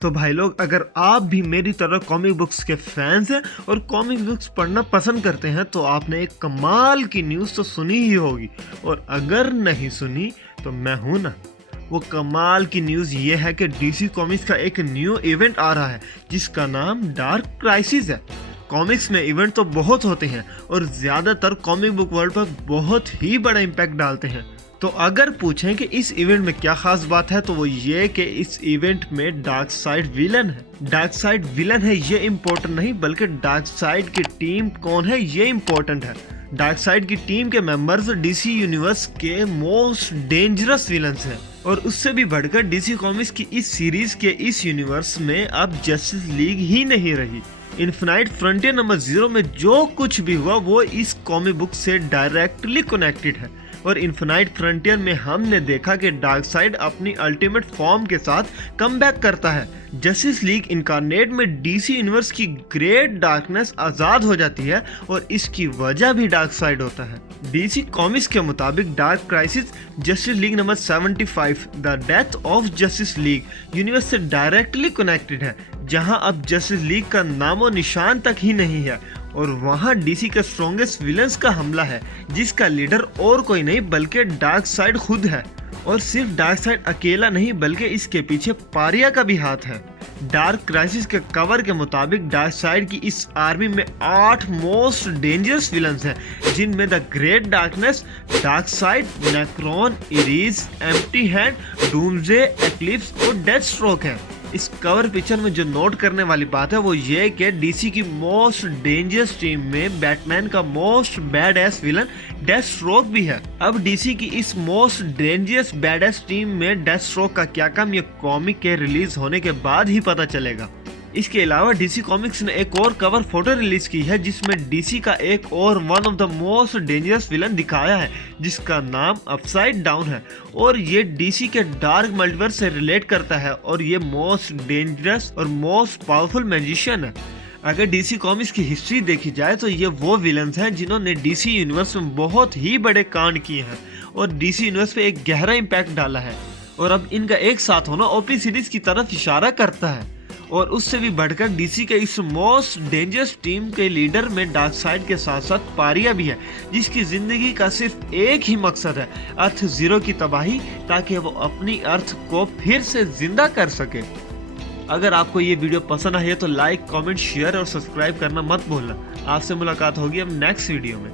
तो भाई लोग, अगर आप भी मेरी तरह कॉमिक बुक्स के फैंस हैं और कॉमिक बुक्स पढ़ना पसंद करते हैं तो आपने एक कमाल की न्यूज़ तो सुनी ही होगी, और अगर नहीं सुनी तो मैं हूं ना। वो कमाल की न्यूज़ ये है कि डीसी कॉमिक्स का एक न्यू इवेंट आ रहा है जिसका नाम डार्क क्राइसिस है। कॉमिक्स में इवेंट तो बहुत होते हैं और ज़्यादातर कॉमिक बुक वर्ल्ड पर बहुत ही बड़ा इम्पैक्ट डालते हैं। तो अगर पूछें कि इस इवेंट में क्या खास बात है तो वो ये कि इस इवेंट में डार्क साइड विलन है। डार्क साइड विलन है ये इम्पोर्टेंट नहीं, बल्कि डार्क साइड की टीम कौन है ये इम्पोर्टेंट है। डार्क साइड की टीम के मेंबर्स डीसी यूनिवर्स के मोस्ट डेंजरस विलन्स हैं, और उससे भी बढ़कर डीसी कॉमिक्स की इस सीरीज के इस यूनिवर्स में अब जस्टिस लीग ही नहीं रही। इन्फिनाइट फ्रंटियर नंबर 0 में जो कुछ भी हुआ वो इस कॉमिक बुक से डायरेक्टली कनेक्टेड है, और इन्फिनाइट फ्रंटियर में हमने देखा कि डार्क साइड अपनी अल्टीमेट फॉर्म के साथ कमबैक करता है। जस्टिस लीग इनकारनेट में डीसी यूनिवर्स की ग्रेट डार्कनेस आज़ाद हो जाती है और इसकी वजह भी डार्क साइड होता है। डीसी कॉमिक्स के मुताबिक dark crisis justice league number 75 the death of justice league universe से डायरेक्टली कनेक्टेड है, जहां अब जस्टिस लीग का नामो निशान तक ही नहीं है, और वहां डीसी के स्ट्रॉन्गेस्ट विलन्स का हमला है जिसका लीडर और कोई नहीं बल्कि डार्क साइड खुद है। और सिर्फ डार्क साइड अकेला नहीं बल्कि इसके पीछे पारिया का भी हाथ है। डार्क क्राइसिस के कवर के मुताबिक डार्क साइड की इस आर्मी में 8 मोस्ट डेंजरस विलन्स हैं, जिनमें the great darkness, dark side, Necron, Eries, empty hand, doomsday, eclipse और डेथस्ट्रोक है। इस कवर पिक्चर में जो नोट करने वाली बात है वो ये कि डीसी की मोस्ट डेंजरस टीम में बैटमैन का most bad S villain Deathstroke भी है। अब डीसी की इस most dangerous bad S team में डेथस्ट्रोक का क्या काम ये कॉमिक के रिलीज होने के बाद ही पता चलेगा। इसके अलावा डीसी कॉमिक्स ने एक और कवर फोटो रिलीज की है जिसमें डीसी का एक और one of the most dangerous villain दिखाया है जिसका नाम अपसाइड डाउन है, और ये डीसी के डार्क मल्टीवर्स से रिलेट करता है, और ये मोस्ट डेंजरस और मोस्ट पावरफुल मैजिशियन है। अगर डीसी कॉमिक्स की हिस्ट्री देखी जाए तो ये वो विलन्स हैं जिन्होंने डीसी यूनिवर्स में बहुत ही बड़े कांड किए हैं और डीसी यूनिवर्स पे एक गहरा इम्पैक्ट डाला है, और अब इनका एक साथ होना ओपी सीरीज की तरफ इशारा करता है। और उससे भी बढ़कर डीसी के इस मोस्ट डेंजरस टीम के लीडर में डार्क साइड के साथ साथ पारिया भी है, जिसकी जिंदगी का सिर्फ एक ही मकसद है, अर्थ जीरो की तबाही, ताकि वो अपनी अर्थ को फिर से जिंदा कर सके। अगर आपको ये वीडियो पसंद आई है तो लाइक, कमेंट, शेयर और सब्सक्राइब करना मत भूलना। आपसे मुलाकात होगी अब नेक्स्ट वीडियो में।